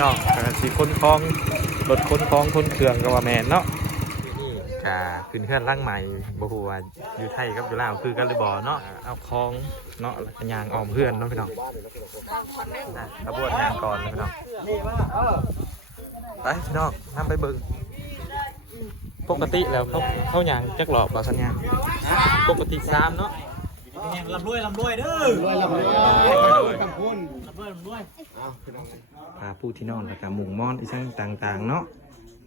น้องก็สิค้นคลองรถค้นคลองค้นเครื่องก็ว่าแมนเนาะนี่ก็ขึ้นเครื่องร่างใหม่บ่ฮู้ว่าอยู่ไทยกับอยู่ลาวคือกันหรือบ่เนาะเอาคลองเนาะแล้วก็ยางอ้อมเพื่อนเนาะพี่น้องกระบวนยางก่อนพี่น้องไปพี่น้องนำไปเบิ่งปกติแล้วเขายางจักรอบบ่สัญญาณปกติ3เนาะลำด้วยเด้อลำด้วยกับคุณลำด้วยพาผู้ที่นอนแล้วก็หมุงมอนอีสั่งต่างๆเนาะ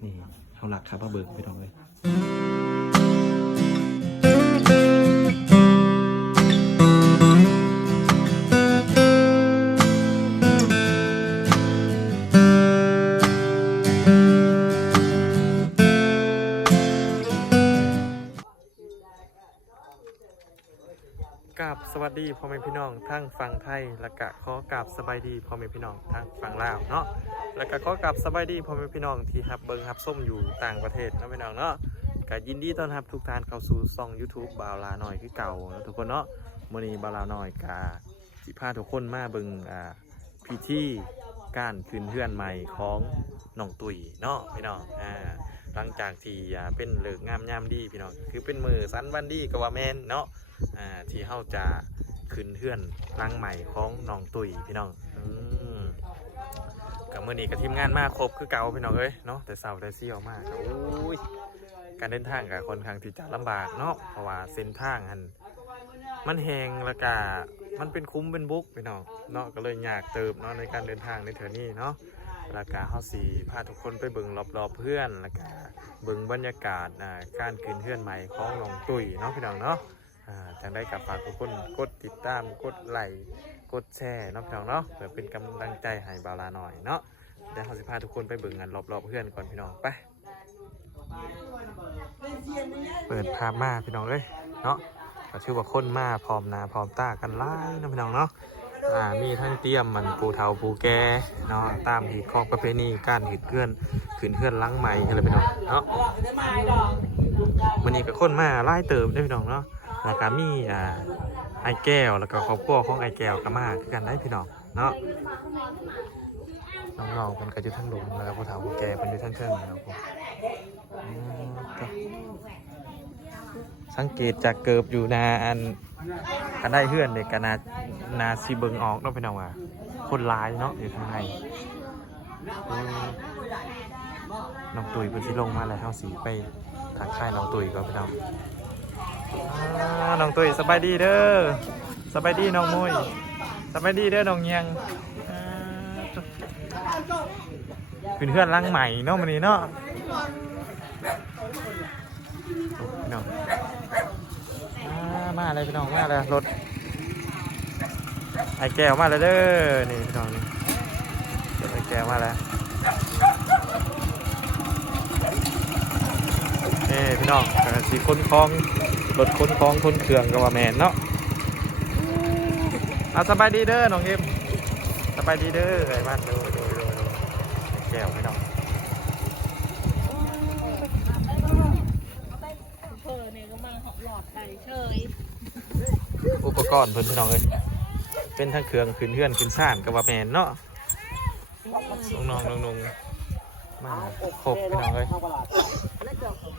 นี่เขาหลักครับมาเบิกไปตรงเลยกับสวัสดีพ่อแม่พี่น้องทั้งฝั่งไทยและก็ขอกราบสบายดีพ่อแม่พี่น้องทั้งฝั่งลาวเนาะและก็ขอกราบสบายดีพ่อแม่พี่น้องที่ฮับเบิงฮับส้มอยู่ต่างประเทศนะพี่น้องเนาะก็ยินดีต้อนรับทุกท่านเข้าสู่ช่อง YouTube บ่าวลาหน่อยคือเก่าทุกคนเนาะมื้อนี้บ่าวลาหน่อยก็สิพาทุกคนมาเบิงพิธีการขึ้นเฮือนใหม่ของน้องตุ๋ยเนาะพี่น้องหลังจากที่เป็นเลิกงามยามดีพี่น้องคือเป็นมือสันวันดีก็ว่าแม่นเนาะที่เขาจะขึ้นเฮือนรังใหม่ของน้องตุ๋ยพี่น้องกับเมื่อนี้กับทีมงานมาครบคือเก่าพี่น้องเอ้ยเนาะแต่เสาร์แต่เซี่ยวมากโอ้ยการเดินทางกับค่อนข้างที่จะลำบากเนาะเพราะว่าเส้นทางมันแหงแล้วก็มันเป็นคุ้มเป็นบุกพี่น้องเนาะก็เลยยากเติบเนาะในการเดินทางในเทอนี้เนาะแล้วก็เขาสีพาทุกคนไปเบิ่งรอบๆเพื่อนแล้วก็เบิ่งบรรยากาศการขึ้นเฮือนใหม่ของน้องตุ๋ยเนาะพี่น้องเนาะจังได้กับฝากทุกคนกดติดตามกดไลค์กดแชร์เนาะพี่น้องเนาะเพื่อเป็นกำลังใจให้บ่าวลาหน่อยเนาะเดี๋ยวเราจะพาทุกคนไปเบิ่งกันรอบๆเพื่อนก่อนพี่น้องไปเปิดภาพมาพี่น้องเลยเนาะก็ชื่อว่าคนมาพร้อมหน้าพร้อมตากันไล่นะพี่น้องเนาะมีทั้งเตรียมมันปูเทาปูแกเนาะตามหีดคอกประเพณีการหีดเพื่อนขึ้นเพื่อนล้างใหม่อะไรพี่น้องเนาะวันนี้ก็คนมาไล่เติมได้พี่น้องเนาะแล้วก็มีไอแก้วแล้วก็ครอบครัวของไอแก้วก็มากันได้พี่น้องเนาะน้องๆคนก็อยู่ทั้งหลุมแล้วก็ผู้เฒ่าผู้แก่คนอยู่ทั้งเครื่องนะครับผมสังเกตจากเกิบอยู่นาอันได้เพื่อนเด็กกันนาซีเบิงออกเนาะพี่น้องว่าคนร้ายเนาะอยู่ทางในน้องตุ๋ยเป็นที่ลงมาแล้วเท่าสีไปทักทายน้องตุ๋ยก็พี่น้องน้องตุ๋ยสบายดีเด้อสบายดีน้องมุ้ยสบายดีเด้อน้องเงียงขึ้นเพื่อนรังใหม่เนาะวันนี้เนาะพี่น้องมาเลยพี่น้องมาเลยรถไอแก้วมาเลยเด้อนี่พี่น้องนี่ไอแก้วมาแล้วพี่น้องสีค้นคลองรถค้นคลองค้นเครื่องก็ว่าแมนเนาะสบายดีเด้อน้องเอ็มสบายดีเด้อไอ้บ้านโดแก้วพี่น้องอุปกรณ์เพิ่นพี่น้องเอ้ยเป็นทั้งเครื่องขึ้นเฮือนขึ้นซ่านก็ว่าแมนเนาะน้องมาครบพี่น้องเอ้ย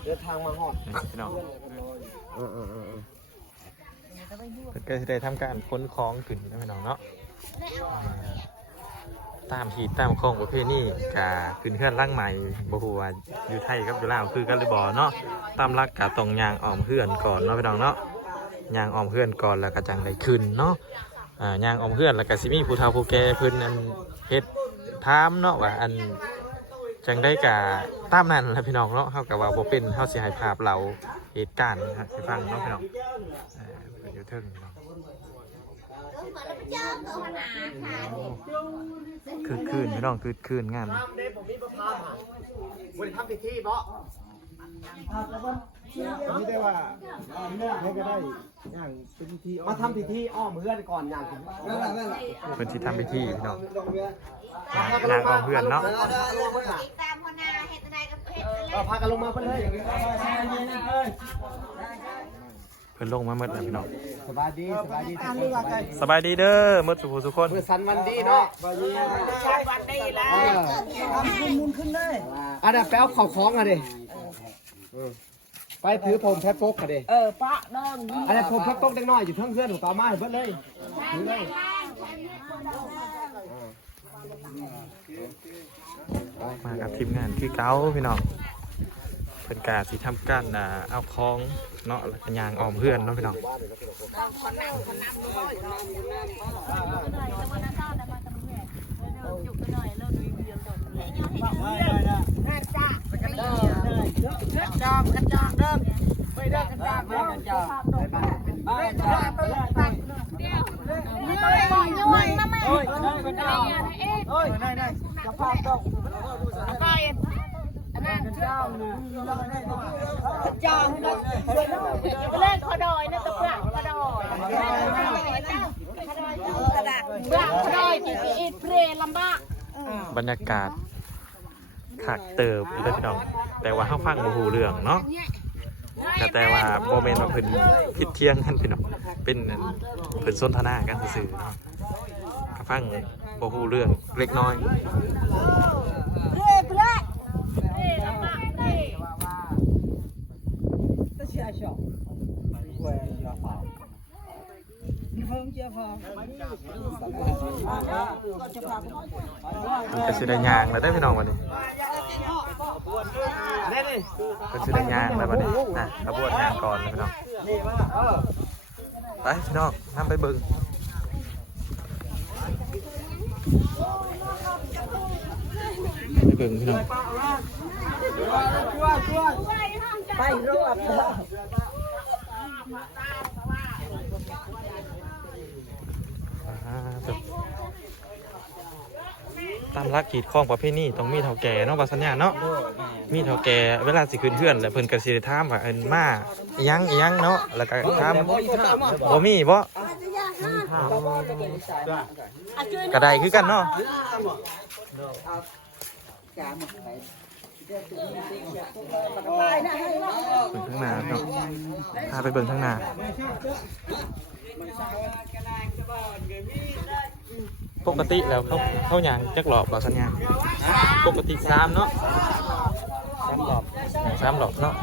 เดินทางมาหอดพี่น้องก็จะได้ทำการค้นคล้องขึ้นนะพี่น้องเนาะตามหีดตามคลองประเภทนี้กะขึ้นเฮือนร่างใหม่บ่ฮู้ว่าอยู่ไทยกับอยู่ลาวคือกันหรือบ่เนาะตามหลักกะต้องย่างอ้อมเฮือนก่อนเนาะพี่น้องเนาะย่างอ้อมเฮือนก่อนแล้วก็จังได้ขึ้นเนาะย่างอ้อมเฮือนแล้วก็สิมีผู้เฒ่าผู้แก่เพิ่นเฮ็ดถามเนาะว่าจังได้กะตามนั้นแหละพี่น้องเนาะเฮากับว่าบ่เป็นเฮาสิให้ภาพเราเหตุการณ์ให้ฟังเนาะพี่น้องอยู่เทิงพี่น้องคือคืนพี่น้องคือคืนงานวันทำพิธีบ่นี่ได้ว่าให้ก็ได้อย่างเป็นพิธีมาทำพิธีอ้อมเพื่อนก่อนอย่างเป็นที่ทำพิธีพี่น้องนางอ้อมเพื่อนเนาะพากันลงมาเพื่อนเลย เพิ่นลงมาเมื่อไหร่พี่น้อง สบายดีสบายดี สบายดีเด้อเมื่อสุขทุกคน เพื่อสันวันดีเนาะ วันดีแล้วมุนขึ้นเลย อันนั้นแป๊บเข่าคล้องอะดิไปถือผมแพ็คโป๊กอะดิ ปะน้อง อันนั้นผมแพ็คโป๊กเล็กน้อยอยู่เพื่อนเพื่อนผมก็เอามาให้เบิดเลยถือเลย มากับทีมงานคือเก้าพี่น้องเพิ่นกาสิทำการเอาคล้องเนาะแล้วก็ยางออมเพื่อนเนาะพี่น้อง จอมกันจอมเดิมไปเดินกันจอมเดิมกันจอมไปจอมเดิมไปโอ้ยกันจอมโอ้ยได้จะพาดอกไปอันนั้นจอมจอมนะเล่นขอดอยนะตะปะขอดอยขอดอยที่อีเพลลำบาก บรรยากาศคักเติบเลยพี่น้องแต่ว่าเฮาฟังบ่ฮู้เรื่องเนาะแต่ว่าบ่แม่นว่าเพิ่นผิดเที่ยงกันพี่น้องเป็นเพิ่นสนทนากันซื่อๆเนาะก็ฟังบ่ฮู้เรื่องเล็กน้อย มันก็สิได้ยางแล้วได้อพี่น้องวันนี้ก็สิได้ยางแล้ววันนี้นะกระบวนยางก่อนเลยพี่น้องไปพี่น้องนำไปเบิ่งไปเบิ่งพี่น้อง ไปรวบ ตามรักกีดข้องประเภทนี้ต้องมีเท่าแก่เนาะบาสัญญาเนาะมีเท่าแก่เวลาสิขึ้นเพื่อนแล้วเพิ่นก็สิได้ถามว่ามาอิหยังเนาะแล้วก็ถามบ่มีบ่ก็ได้คือกันเนาะเบิ่งข้างหน้าเนาะพาไปเบิ่งข้างหน้าปกติแล้วเขาอย่างจักหลอบบ่สัญญาปกติ3เนาะ3หลอบ3หลอบเนาะ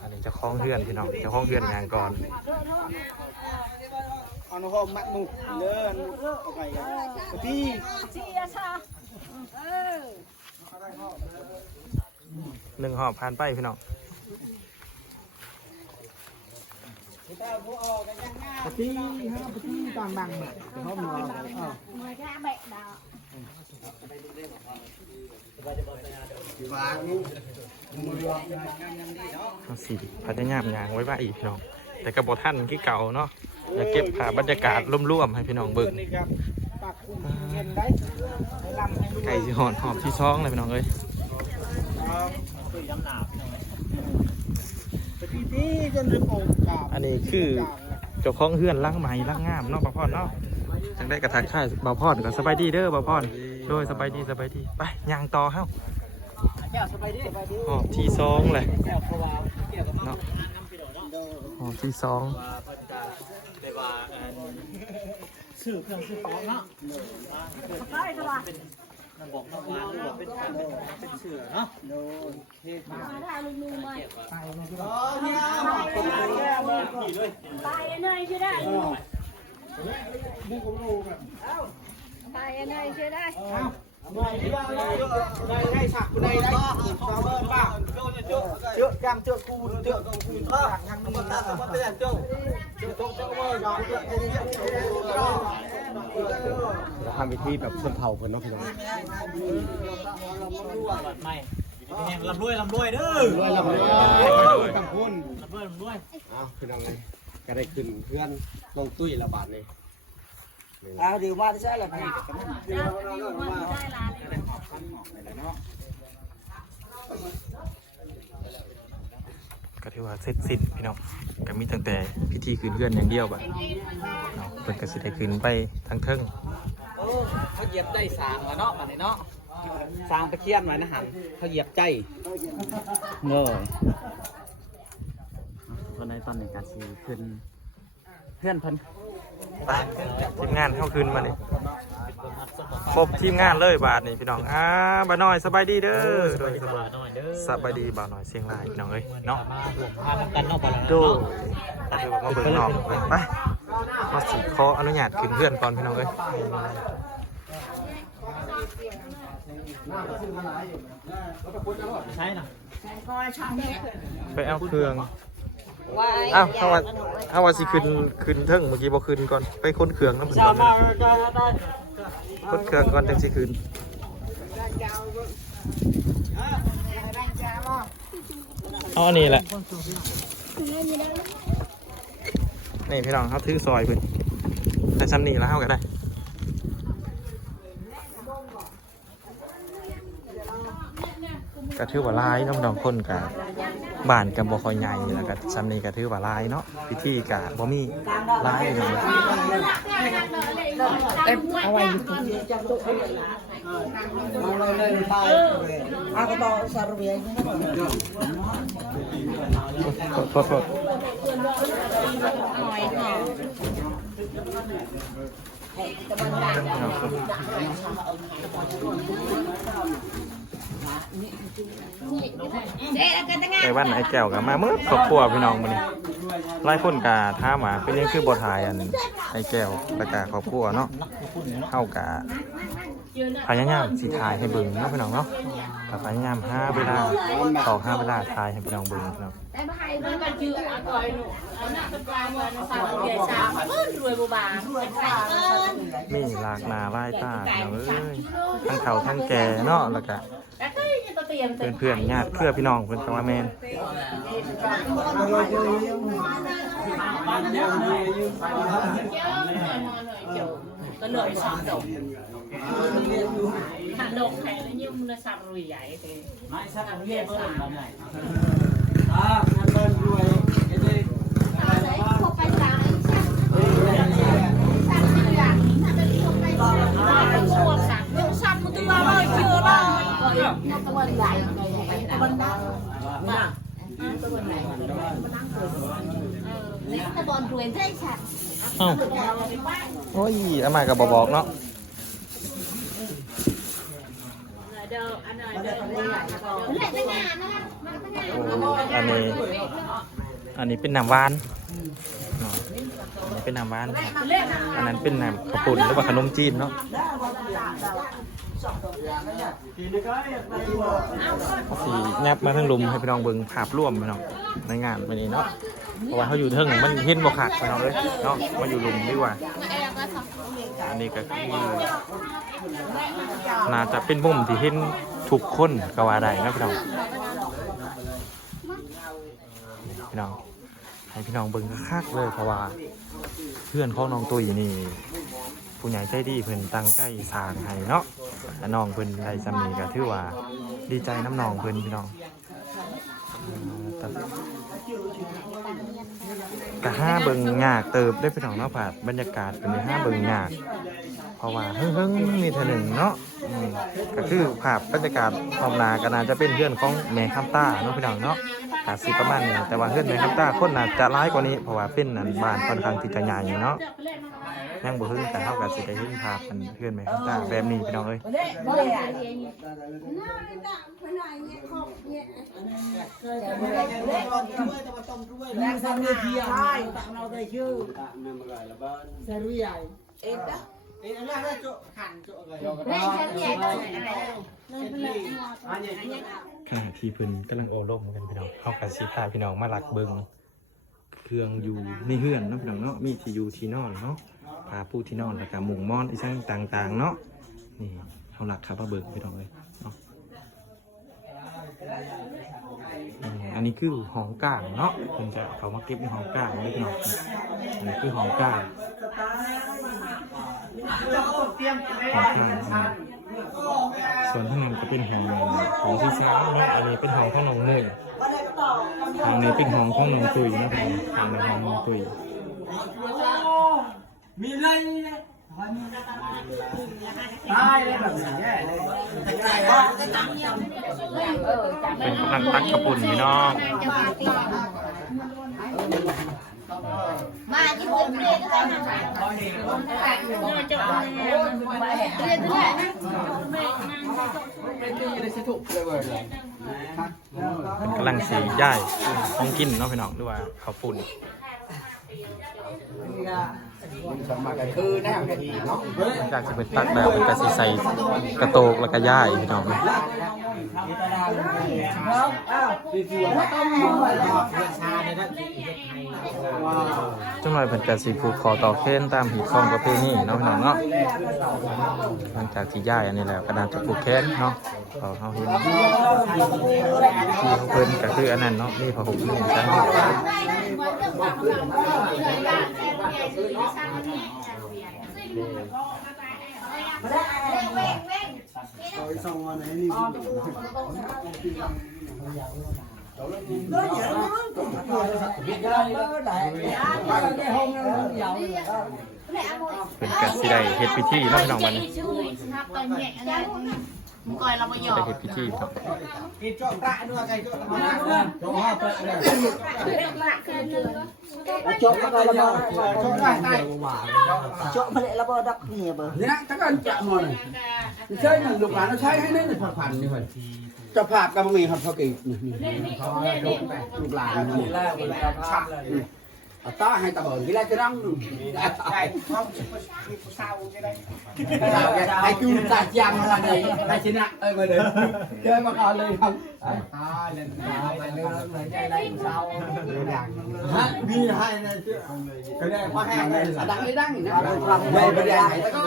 อันนี้เจ้าของเฮือนพี่น้องเจ้าของเฮือนอย่างก่อนเอาหอมมัดมุกเลื่อนเอาไปกันพี่1 หอบผ่านไปพี่น้องปะตี้ฮะปะตี้ต่างบังแบบเขาหมอเอาสิพยายามยางไว้อีกพี่น้องแต่กระบอกท่านที่เก่าเนาะอย่าเก็บภาพบรรยากาศร่วมๆให้พี่น้องเบิ่งไก่สิหอนหอบที่ท้องเลยพี่น้องเอ้ยอันนี้คือเจ้าของเฮือนล้างไหมล้างงามเนาะบ่าวพรเนาะจังได้กระทักทายบ่าวพรก็สบายดีเด้อบ่าวพรโดยสบายดีไปย่างต่อเฮ้าหอบที่ท้องเลยเนาะหอบที่ท้องสื่อเครื่องสื่อของเนาะได้สบายเป็นน้ำบอกน้ำหวานหรือว่าเป็นเสือเนาะโอเคมาได้ลุงๆมาไปมาที่บ้านตายเนยใช่ได้ตายเนยใช่ได้ได้ฉากกูได้ซอเบอร์ป้าเจือจำเจือกูเจือกูทางมันตัดมันเตือนเจือเบอร์ย้อนเราทำวิธีแบบชนเผ่าเพิ่นเนาะพี่น้องไม่ลำรวยเด้อลำด้วยกับคุณ ลำรวยอ้าวพี่น้องเลยก็ได้ขึ้นเพื่อนลงตุ้ยละบาทเลย เดี๋ยวมาที่ใช่หรอพี่ก็ถือว่าเสร็จสิ้นพี่น้องก็มีตั้งแต่พิธีขึ้นเฮือนอย่างเดียวแบบเนาะเพิ่นก็สิได้ขึ้นไปทั้งเทิง เขาเหยียบได้3แล้วเนาะบัดนี้เนาะ สร้างตะเคียนไว้นะหันเขาเหยียบใจ เด้อวันไหนตอนนี้ก็สิขึ้นเพื่อนเพิ่น ไปทีมงานเข้าคืนมานี่ครบทีมงานเลยบาทนี่พี่น้องบ่าวน้อยสบายดีเด้อโดยสบายดีบ่าวน้อยเสียงรายพี่น้องเอ้ยเนาะ พากันเนาะบ่ล่ะ ดูเดี๋ยวมาเบิ่งน้องไปมาสิขออนุญาตขึ้นเพื่อนก่อนพี่น้องเอ้ย ใช่น่ะ ไปเอาเครื่องอ้าวเขาว่าสิขึ้นเทิงเมื่อกี้บ่ขึ้นก่อนไปค้นเครื่องน้ำผึ้งก่อนนะค้นเครื่องก่อนจังสิขึ้นเอาอันนี้แหละนี่พี่น้องเขาถือซอยเพิ่นแต่ซ้ำนี่แล้วเฮาก็ได้ก็ถือว่าหลายน้องๆคนกับบ้านกับบ่ค่อยใหญ่แล้วก็ซ้ำนี้ก็ถือว่าหลายเนาะพิธีก็บ่มีหลายเลย เอาไว้อยู่เอาเลยไปเอาก็ต่อสารเวียน โทษไอ้วันไอ้แก้วกับมาเมื่อครอบครัวพี่น้องมันนี่หลายคนกาท้ามาเป็นยังคือบทายอันไอ้แก้วแล้วก็ครอบครัวเนาะเข้ากาพยายามสิถ่ายให้เบิ่งเนาะพี่น้องเนาะกับพยายามหาเวลาต่อหาเวลาถ่ายให้พี่น้องเบิ่งพี่น้องมีหลากหน้าหลายตาพี่น้องเอ้ยทั้งเฒ่าทั้งแก่เนาะแล้วก็เพื่อนญาติเพื่อพี่น้องเพื่อนก็ว่าแม่นHà Nội này nó như nó sập rồi vậy thì mai sát ăn nghe bữa lần này ăn bên ruồi cái gìเอ้าโอ้ยอามากับบอกเนาะอันนี้เป็นน้ำหวานเนาะอันนี้เป็นน้ำหวานครับอันนั้นเป็นน้ำข้าวปุ้นหรือว่าขนมจีนเนาะสียับมาทั้งลุมให้พี่น้องเบิ่งภาพร่วมพี่น้องในงานวันนี้เนาะเพราะว่าเขาอยู่เทิงมันเห็นบ่ขาดพี่น้องเลยเนาะมาอยู่ลุมดีกว่าอันนี้ก็คือน่าจะเป็นมุมที่เห็นทุกคนก็ว่าได้นะพี่น้องพี่น้องให้พี่น้องเบิ่งคักๆเลยเพราะว่าเพื่อนของน้องตุ้ยนี่ผู้ใหญ่ใจดีเพิ่นตั้งใจสร้างให้เนาะและน้องเพิ่นได้สำนีก็ถือว่าดีใจน้ำน้องเพิ่นพี่น้องก็ห้าเบิ่งยากเติบได้พี่น้องเนาะผ่านบรรยากาศเป็นห้าเบิ่งยากเพราะว่าเฮิงๆนี่เท่านึงเนาะก็คือภาพบรรยากาศรอบหน้าก็น่าจะเป็นเพื่อนของแม่คำต้าเนาะพี่น้องเนาะอาจสิประมาณนี้แต่ว่าเพื่อนแม่คำต้าคนน่าจะร้ายกว่านี้เพราะว่าเป็นนั่นบ้านค่อนข้างที่จะใหญ่เนาะยังบ่ฮึ่งแต่เท่ากับสิได้เห็นภาพมันเพื่อนแม่คำต้าแบบนี้พี่น้องเอ้ยค่ะที่เพิ่นกำลังโอโลมกันพี่น้องเข้ากับสิพาพี่น้องมาหลักเบิ่งเครื่องอยู่ในเฮือนเนาะพี่น้องเนาะมีที่อยู่ที่นอนเนาะพาผู้ที่นอนแล้วก็มุ้งมอนอีกอย่างต่างๆเนาะนี่เขาหลักครับมาเบิ่งพี่น้องเลยเนาะอันนี้คือห้องกลางเนาะเพิ่นจะเขามาเก็บในห้องกลางเลยพี่น้องอันนี้คือห้องกลางส่วนข้างในก็เป็นห้องที่สามเนาะอันนี้เป็นห้องของน้องเนยห้องนี้เป็นห้องของน้องตุยนะครับห้องในห้องน้องตุย มีอะไรห ตายเลยแบบนี้แย่เลย เป็นกำลังตักกระปุ่นพี่น้อง มาที่ผมเรียนได้นะเรียนได้ กำลังสีย่ายของกินเนาะพี่น้องด้วยว่าข้าวปุ่น คือแน่เนาะ หลังจากจะเป็นตักแล้วมันก็สิใส่กระโตกแล้วก็ย่ายพี่น้องจังหน่อยเป็นกระสีผูกคอต่อเค้นตามหีบคองประเพณีเนาะพี่น้องเนาะหลังจากที่ย่ายอันนี้แล้วก็น่าจะผูกแค้นเนาะเขาเห็นที่เขาเพิ่นก็คืออันนั้นเนาะนี่ผ้าห่มนี่จัง เป็นการสิได้เฮ็ดพิธีเนาะพี่น้องวันนี้ก่อยเราไปหยอก ได้เฮ็ดพิธีครับ กินโจ๊กระด้วยไงโจ๊กมาโจ๊กห้าตัวเลยโจ๊กก็ได้ละโจ๊กได้ได้โจ๊กมาเลยละบ่ดักเนี่ยเบอร์เนี่ยถ้ากันจะมอนใช่ลูกหลานเราใช้ให้นี่ผัดนี่คนจะผัดก็มีครับเขากินลูกหลานนี่แรกเลยชักเลยตาให้ตาเบิร์นที่แรกจะนั่งใช่เขาเศร้าจะได้ไอ้จูตัดยางมาเลยไอ้ชนะมาเลยเดินมาก่อนเลยครับเล่นไปเรื่อยใจไรเศร้าฮะมีให้นะก็ได้พอแห้งเลยดังไม่ดังนะใหญ่ประเดี๋ยวแล้วก็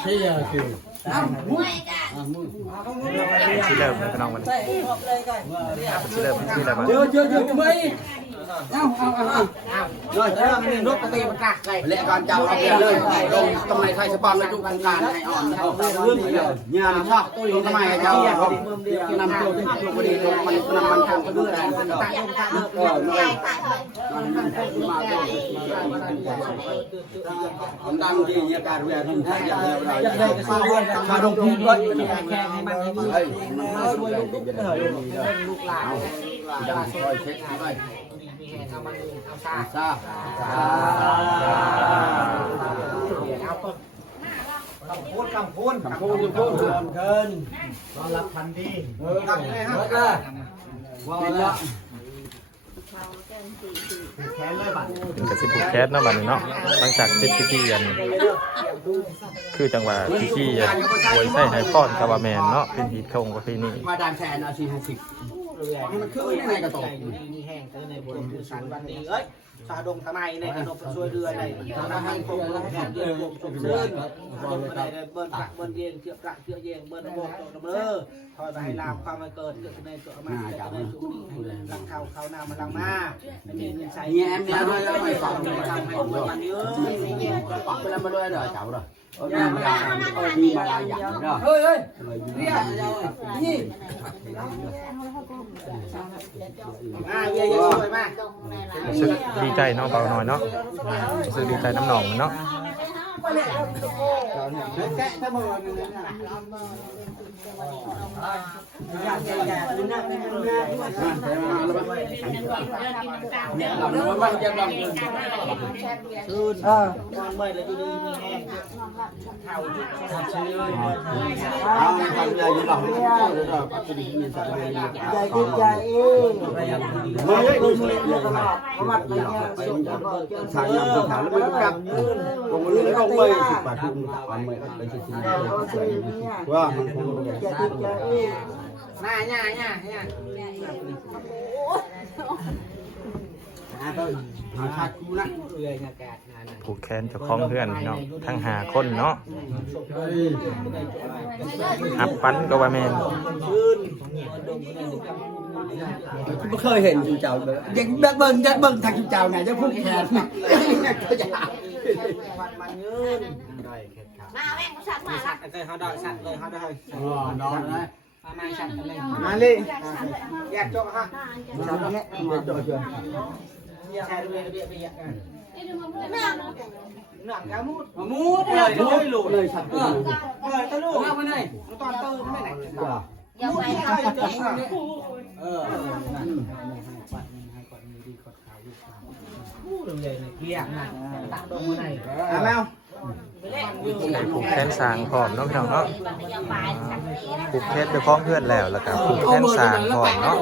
เชี่ยคือมวยกัน สิเริ่มเลยพี่น้องวันนี้สิเริ่มที่อะไรบ้าง เจอไม่เอาเลยแล้วมันนกกระตีมันกักเลยและการเจ้าเราเลยลงตรงไหนใครสปอนเลยทุกการให้อ่อนเรื่องนี้เลยงานชอบลงทำไมเจ้านำตัวที่ลงพอดีลงมันนำมันทำก็ด้วยตายลงตายเลิกก็เลยผมดังที่เนี่ยการเวลาที่ท่านอยากเราอยากได้ก็ชาดงพุ่งเลยแข่งให้มันเฮ้ยมันช่วยลูกลูกหลานดังช่วยเช็คด้วยเอาซาเอาต้นคำพูนเกินรอรับทันทีตั้งเลยฮะว่าแล้วแขนเลยบัตร เป็นกระสิบผูกแคสเนาะบัดนี้เนาะหลังจากเสร็จพิธีกันคือจังหวะพิธีโวยไส้ไฮพอนคาบาแมนเนาะเป็นหีบของประเพณี มาดามแชร์อาชีพมันคือในกระโตก นี่แห้งแต่ในบนคือสันวันนี้เอ้ยสาดงทำไมในกระดกช่วยเรือในทำให้คงแห่งเดือนคงสมชื่นคนในเบิ้ลกะเบิ้ลเย็นเชือกกะเชือกเย็นเบิ้ลระบบตกระเบ้อคอยไปให้ลามความมาเกิดเกิดในตัวมาเกิดในจุดนี้ลังเข้าหน้ามาลังมาไม่มีเงินใช้ แง่แง่ด้วยไม่ฟัง ทำให้วันนี้เยอะ ปักไปแล้วมาด้วยเด้อเจ้าเด้อมีมาหลายอย่างเด้อเฮ้ยเนี่ยนี่เยอะๆสวยมาก รู้สึกดีใจเนาะเบาหน่อยเนาะรู้สึกดีใจน้ำหนองเนาะ แกะถ้ามือเราไม่จะลองดูชื่นมองไม่เลยดูดีมีแห้งเท่าที่ทำชื่อเลย ทำอะไรอยู่หลังเราปัจจุบันมีสารอะไรใจดีใจไม่ใช่ดูมือเยอะขนาดมัดอะไรเงี้ยสายยำสุดท้ายแล้วมันกลับตรงนี้ก็ไม่สิบบาทคุณทำไม่ไปสิว่ามันคงจะดีใจน่าขาดกูนะ เรือยากาศนาน ผูกแขนเจ้าของเพื่อนพี่น้องทั้งหาคนเนาะหับฟันก็ว่าแมน ไม่เคยเห็นจูเจ้าเลยยังเบิ่งทางจูเจ้าไงจะพูดแทนก็จะ มันยืนได้แค่ขา มาแม่งสัตว์มา สัตว์เลยเขาได้สัตว์เลยเขาได้ นอนนะ มาสัตว์เลย มาเลย แยกจบฮะ ชาวเนี้ยโจโจ แชร์ด้วยเบี้ย หนังยามูด มูดเลยชัดเลย ตะลุเอาไปไหนตอนตื่นไม่ไหนอย่าไปเอาไปเจอผู้เรื่องใหญ่เนี่ยเกี่ยงนะตาดงมาไหนแมว ผูกแขนสางพร้อมเนาะพี่น้องเนาะผูกแขนไปพร้อมเพื่อนแล้วแล้วก็ผูกแขนสางพร้อมเนาะ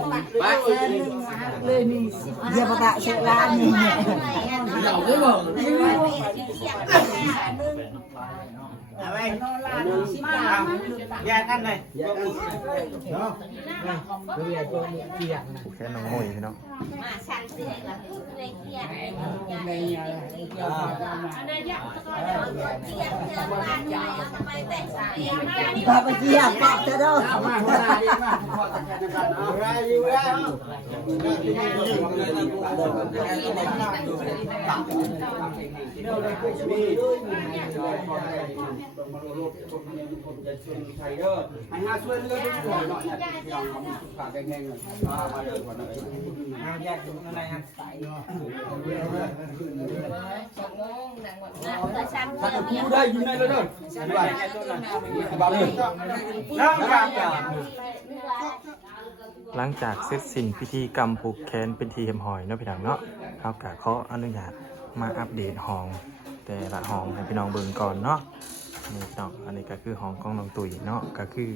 dia pakai selani อะไรแยกกันเลย ผูกแขนน้องมุ้ยพี่น้องBapak siap Pak terus มาหัวหน้าดีมากพอตัดแขนกันเอาไรดีเว้ยไอ้หาช่วยเรื่องช่วยหน่อยเนี่ยพี่น้องเขามีสุขาแดงๆเลยมาเลยก่อนนะ แยกอยู่ข้างในครับ ถ้าจะพูดได้อยู่ในเลยเด้อบ้าเลยแล้วกัน หลังจากเสร็จสิ้นพิธีกรรมผูกแขนเป็นทีเฮมหอยเนาะพี่น้องเนาะเขากะขออนุญาตมาอัปเดตห้องแต่ละห้องให้พี่น้องเบิ่งก่อนเนาะนี่พี่น้องอันนี้ก็คือห้องของน้องตุ๋ยเนาะก็คือ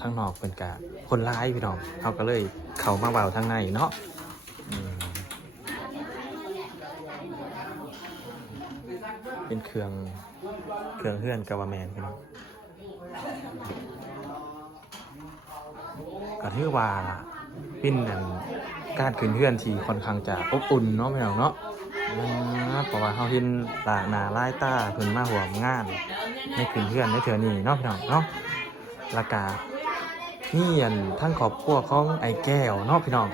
ทั้งนอกเป็นกะคนร้ายพี่น้องเขาก็เลยเข้ามาเบาทางในเนาะเป็นเครื่องเฮือนกาวาแมนพี่น้องก็ถือว่าเป็นการขึ้นเฮือนที่ค่อนข้างจะอบอุ่นเนาะพี่น้องเนาะเพราะว่าเขาเห็นหลากหน้าหลายตาเพิ่นมาร่วมงานในขึ้นเฮือนในเทื่อนี้เนาะพี่น้องเนาะแล้วก็นี่ทั้งครอบครัวของไอ้แก้วเนาะพี่น้อง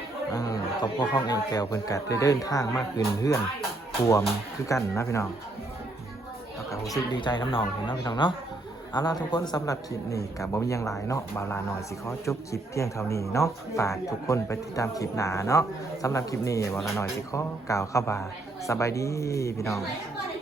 ครอบครัวของไอ้แก้วเพิ่นก็ได้เดินทางมาขึ้นเฮือนรวมคือกันนะพี่น้องแล้วก็รู้สึกดีใจน้ำน้องเห็นเนาะพี่น้องเนาะเอาล่ะทุกคนสำหรับคลิปนี้กับบ่มีอย่างไรเนาะบาลาหน่อยสิขอจบคลิปเพียงเท่านี้เนาะฝากทุกคนไปติดตามคลิปหน้าเนาะสำหรับคลิปนี้บาลาหน่อยสิขอกล่าวเข้าบ่าสบายดีพี่น้อง Hãy subscribe cho kênh Ghiền Mì Gõ để không bỏ lỡ